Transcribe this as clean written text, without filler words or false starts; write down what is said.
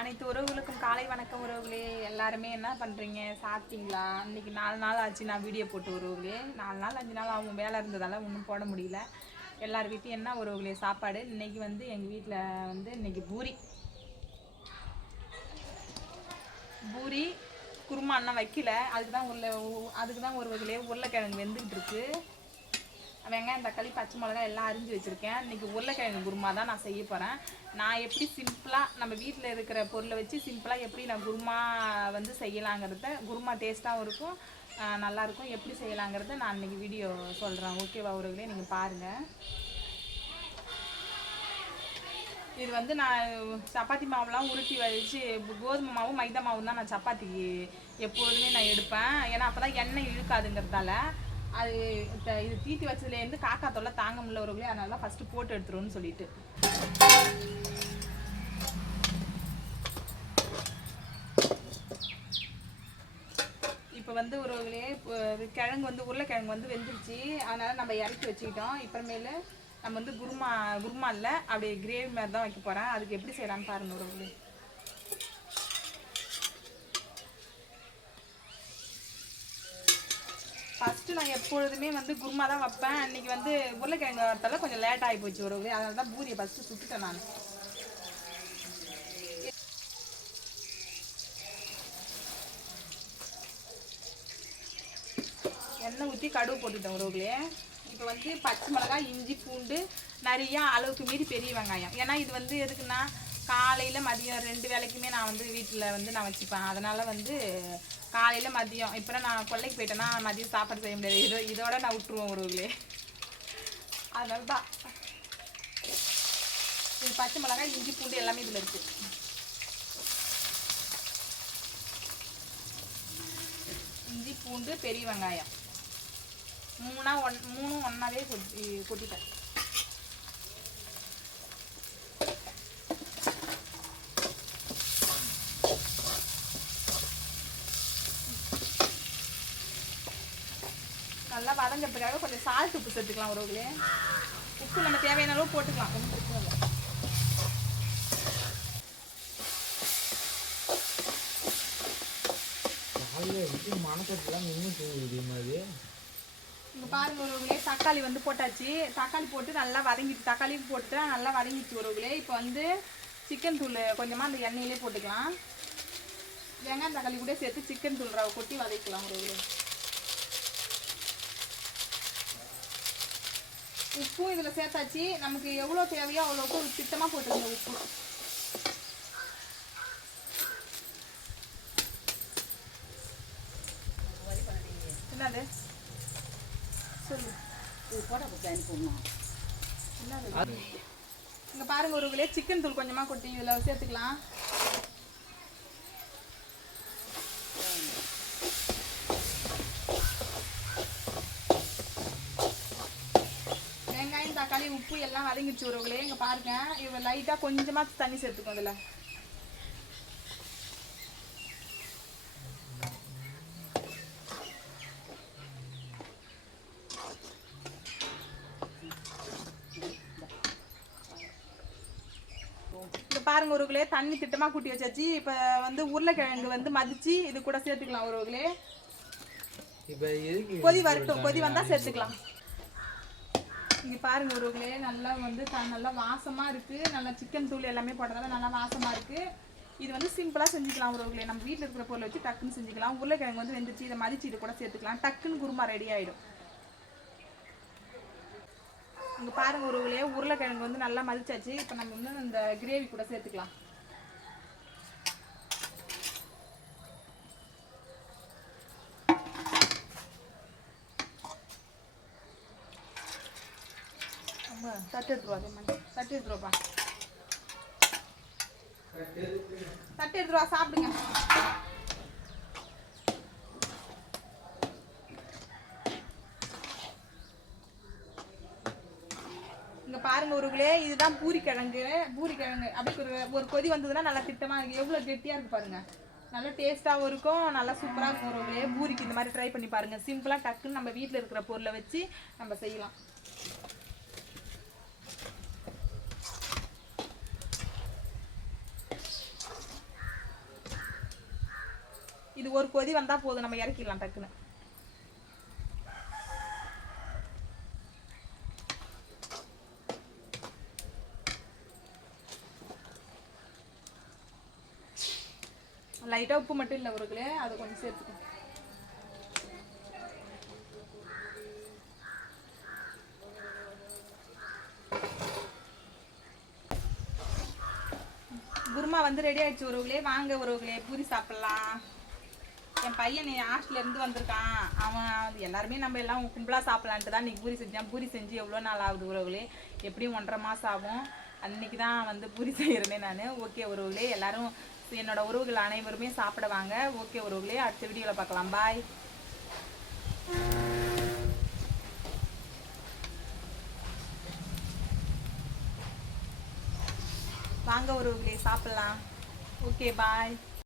அனைத்து உறவுகளுக்கும் காலை வணக்கம் உறவுகளே. எல்லாருமே என்ன பண்ணுறீங்க? சாப்பிட்டீங்களா? இன்றைக்கி 4 நாள் ஆச்சு நான் வீடியோ போட்டு உறவுகளே. 4 நாள் 5 நாள் அவங்க வேலை இருந்ததால் ஒன்றும் போட முடியல. எல்லார் வீட்லையும் என்ன உறவுகளே சாப்பாடு. இன்றைக்கி வந்து எங்கள் வீட்டில் வந்து இன்றைக்கி பூரி குருமா அண்ணன் வைக்கல. அதுக்கு தான் உறவுகளே உருளைக்கிழங்கு வெந்துக்கிட்டு இருக்கு. வெங்காயம் தக்காளி பச்சை மிளகாய் எல்லாம் அரிஞ்சு வச்சுருக்கேன். இன்றைக்கி உருளைக்கிழங்கு குருமா தான் நான் செய்ய போகிறேன். நான் எப்படி சிம்பிளாக நம்ம வீட்டில் இருக்கிற பொருளை வச்சு சிம்பிளாக எப்படி நான் குருமா வந்து செய்யலாங்கிறத, குருமா டேஸ்ட்டாகவும் இருக்கும், நல்லாயிருக்கும், எப்படி செய்யலாங்கிறத நான் இன்றைக்கி வீடியோ சொல்கிறேன். ஓகேவா உறவுகளே? நீங்கள் பாருங்கள். இது வந்து நான் சப்பாத்தி மாவுலாம் உருட்டி வச்சு கோதுமை மாவும் மைதா மாவும் தான் நான் சப்பாத்திக்கு எப்போதுமே நான் எடுப்பேன். ஏன்னா அப்போ தான் எண்ணெய் இழுக்காதுங்கிறதால. அது இது தீட்டி வச்சதுலேருந்து காக்கா தொல்லை தாங்க முடியல உறவுகளே. அதனால தான் ஃபஸ்ட்டு போட்டு எடுத்துருவோன்னு சொல்லிட்டு. இப்போ வந்து உறவுகளே கிழங்கு வந்து உருளைக்கிழங்கு வந்து வெந்துருச்சு. அதனால் நம்ம இறக்கி வச்சுக்கிட்டோம். இப்புறமேலு நம்ம வந்து குருமா இல்லை அப்படியே கிரேவி மாதிரி தான் வைக்க போகிறேன். அதுக்கு எப்படி செய்யலான்னு பாருங்கள் உறவுகளே. ஃபஸ்ட்டு நான் எப்பொழுதுமே வந்து குருமா தான் வைப்பேன். இன்றைக்கி வந்து உருளைக்கிழங்கு வரத்தால கொஞ்சம் லேட் ஆகி போச்சு உறவுகளே. அதனால தான் பூரியை ஃபஸ்ட்டு சுட்டுட்டேன் நான். எண்ணெய் ஊற்றி கடுகு போட்டுட்டேன் உறவுகளே. இப்போ வந்து பச்சை மிளகாய், இஞ்சி, பூண்டு, நிறையா அளவுக்கு மீறி பெரிய வெங்காயம். ஏன்னா இது வந்து எதுக்குன்னா காலையில் மதியம் 2 வேளைக்குமே நான் வந்து வீட்டில் வந்து நான் வச்சுப்பேன். அதனால் வந்து காலையில் மதியம் இப்போ நான் கொல்லைக்கு போயிட்டேன்னா மதியம் சாப்பாடு செய்ய முடியாது. இதோட நான் விட்டுருவோம் உறவுகளே. அதனால தான் இது பச்சை மிளகாய், இஞ்சி, பூண்டு எல்லாமே இதில் இருக்குது. இஞ்சி, பூண்டு, பெரிய வெங்காயம் மூணும் ஒன்றாவே கொட்டிட்டேன். நல்லா வதங்கிறதுக்காக கொஞ்சம் சால்ட் உப்பு சேர்த்துக்கலாம் உறவுகளே. உப்பு நம்ம தேவையான அளவு போட்டுக்கலாம், ஒன்றும் பிரச்சனை இல்லை. இங்கே பாருங்க உறவுகளே, தக்காளி வந்து போட்டாச்சு. தக்காளி போட்டு நல்லா வதங்கிட்டு, தக்காளியும் போட்டு நல்லா வதங்கிச்சு உறவுகளே. இப்போ வந்து சிக்கன் தூள் கொஞ்சமாக அந்த எண்ணெயிலே போட்டுக்கலாம். வெங்காயம் தக்காளி கூட சேர்த்து சிக்கன் தூள் ரவை கொட்டி வதக்கலாம் உறவுகளே. உப்பும் இதில் சேர்த்தாச்சு. நமக்கு எவ்வளோ தேவையோ அவ்வளோக்கு திட்டமாக போட்டுருங்க உப்பு. என்னது சொல்லு. இங்கே பாருங்க ஒருவர்களே, சிக்கன் தூள் கொஞ்சமாக கொட்டி இதில் சேர்த்துக்கலாம். வெங்காயம் தக்காளி உப்பு எல்லாம் வதங்கிடுச்சு உறவுகளே. இங்கே பாருங்க, இவ லைட்டாக கொஞ்சமாக தண்ணி சேர்த்துக்கும் இதில். பாருங்க உறவுகளே, தண்ணி திட்டமாக கூட்டி வச்சாச்சு. இப்போ வந்து உருளைக்கிழங்கு வந்து மதிச்சு இது கூட சேர்த்துக்கலாம் உறவுகளே. கொதி வரட்டும், கொதி வந்தால் சேர்த்துக்கலாம். இங்கே பாருங்க உறவுகளே, நல்லா வந்து நல்லா வாசமாக இருக்குது. நல்லா சிக்கன் தூள் எல்லாமே போட்டதால நல்லா வாசமாக இருக்குது. இது வந்து சிம்பிளாக செஞ்சுக்கலாம் உறவுகளே. நம்ம வீட்டில் இருக்கிற பொருளை வச்சு டக்குன்னு செஞ்சுக்கலாம். உருளைக்கிழங்கு வந்து வெந்துச்சு, இதை மதிச்சு இது கூட சேர்த்துக்கலாம். டக்குன்னு குருமா ரெடி ஆகிடும். இங்கே பாருங்க உறவுகளே, உருளைக்கிழங்கு வந்து நல்லா மதிச்சாச்சு. இப்போ நம்ம வந்து இந்த கிரேவி கூட சேர்த்துக்கலாம். தட்டு எடுத்துருவா சாப்பிடுங்க. இங்கே பாருங்க உறவுகளே, இதுதான் பூரிக்கிழங்கு. அப்படியே ஒரு கொதி வந்ததுன்னா நல்லா திட்டமாக இருக்குது. எவ்வளோ கெட்டியாக இருக்குது பாருங்கள். நல்லா டேஸ்ட்டாகவும் இருக்கும், நல்லா சூப்பராக இருக்கும் உறவுகளே. பூரிக்கு இந்த மாதிரி ட்ரை பண்ணி பாருங்கள். சிம்பிளாக டக்குன்னு நம்ம வீட்டில் இருக்கிற பொருளை வச்சு நம்ம செய்யலாம். இது ஒரு கொதி வந்தால் போதும், நம்ம இறக்கிடலாம் டக்குன்னு. லைட்டாக உப்பு மட்டும் இல்லை உருளே, அதை கொஞ்சம் சேர்த்துக்கணும். குருமா வந்து ரெடி ஆயிடுச்சு உறவுகளே. வாங்க உறவுகளே, பூரி சாப்பிட்லாம். என் பையன் ஹாஸ்டல்லேருந்து வந்திருக்கான். அவன் எல்லாருமே நம்ம எல்லாம் கும்பலாக சாப்பிட்லான்ட்டு தான் இன்றைக்கி பூரி செஞ்சேன். பூரி செஞ்சு எவ்வளோ நாள் ஆகுது உறவுகளே, எப்படியும் 1.5 மாதம் ஆகும். அன்றைக்கி தான் வந்து பூரி செய்கிறேனே நான். ஓகே உறவுகளே, எல்லோரும் என்னோட உறவுகள் அனைவருமே சாப்பிட வாங்க. ஓகே உறவுகளே, அடுத்த வீடியோவில் பார்க்கலாம். பாய். வாங்க உறவுகளே, சாப்பிட்லாம். Okay bye.